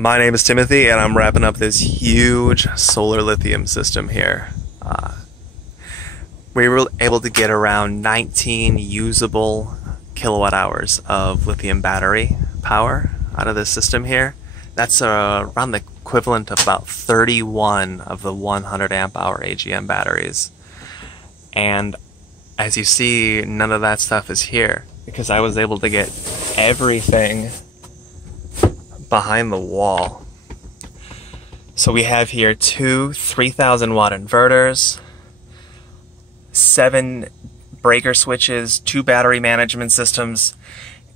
My name is Timothy, and I'm wrapping up this huge solar lithium system here. We were able to get around 19 usable kilowatt hours of lithium battery power out of this system here. That's around the equivalent of about 31 of the 100 amp hour AGM batteries. And as you see, none of that stuff is here because I was able to get everything behind the wall. So we have here two 3,000 watt inverters, 7 breaker switches, 2 battery management systems,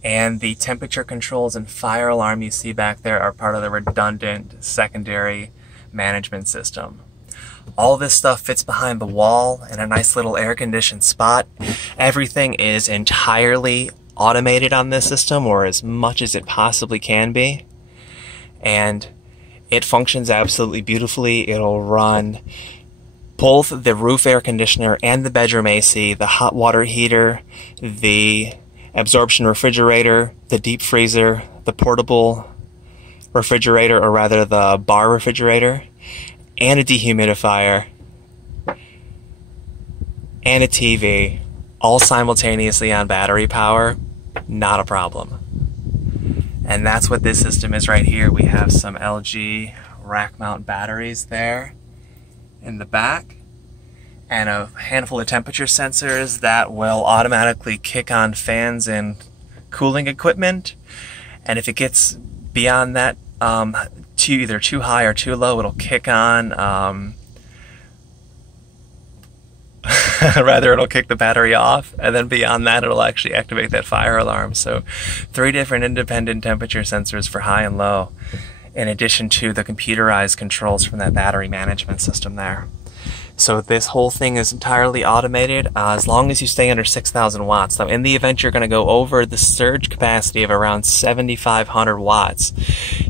and the temperature controls and fire alarm you see back there are part of the redundant secondary management system. All this stuff fits behind the wall in a nice little air-conditioned spot. Everything is entirely automated on this system, or as much as it possibly can be. And it functions absolutely beautifully. It'll run both the roof air conditioner and the bedroom AC, the hot water heater, the absorption refrigerator, the deep freezer, the portable refrigerator, or rather the bar refrigerator, and a dehumidifier, and a TV, all simultaneously on battery power. Not a problem. And that's what this system is right here. We have some LG rack mount batteries there in the back, and a handful of temperature sensors that will automatically kick on fans and cooling equipment. And if it gets beyond that, either too high or too low, it'll kick on, rather it'll kick the battery off, and then beyond that it'll actually activate that fire alarm. So 3 different independent temperature sensors for high and low, in addition to the computerized controls from that battery management system there. So this whole thing is entirely automated as long as you stay under 6,000 watts. Now in the event you're going to go over the surge capacity of around 7,500 watts,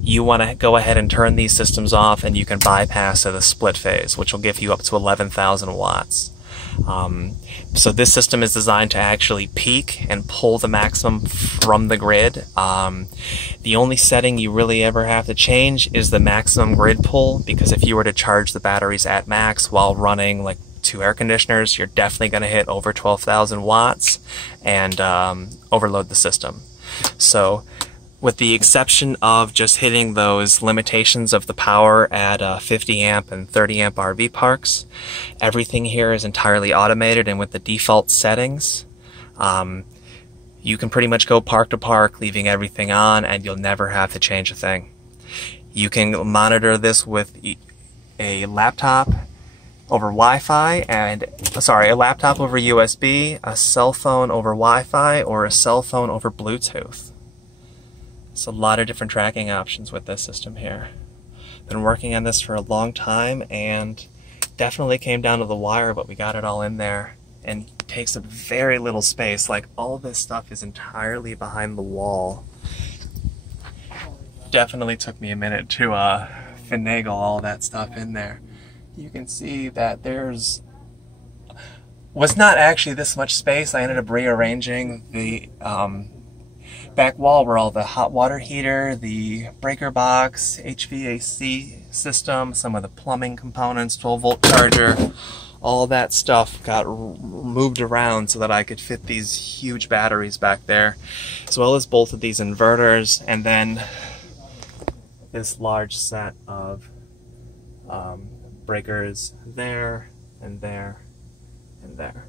you want to go ahead and turn these systems off, and you can bypass to the split phase, which will give you up to 11,000 watts. So this system is designed to actually peak and pull the maximum from the grid. The only setting you really ever have to change is the maximum grid pull, because if you were to charge the batteries at max while running like 2 air conditioners, you're definitely going to hit over 12,000 watts and overload the system. So with the exception of just hitting those limitations of the power at 50 amp and 30 amp RV parks, everything here is entirely automated, and with the default settings, you can pretty much go park to park, leaving everything on, and you'll never have to change a thing. You can monitor this with a laptop over Wi-Fi, a laptop over USB, a cell phone over Wi-Fi, or a cell phone over Bluetooth. So a lot of different tracking options with this system here. Been working on this for a long time, and definitely came down to the wire, but we got it all in there, and it takes up very little space. Like, all this stuff is entirely behind the wall. Definitely took me a minute to finagle all that stuff in there. You can see that was not actually this much space. I ended up rearranging the back wall where all the hot water heater, the breaker box, HVAC system, some of the plumbing components, 12-volt charger, all that stuff got moved around so that I could fit these huge batteries back there, as well as both of these inverters, and then this large set of breakers there and there and there.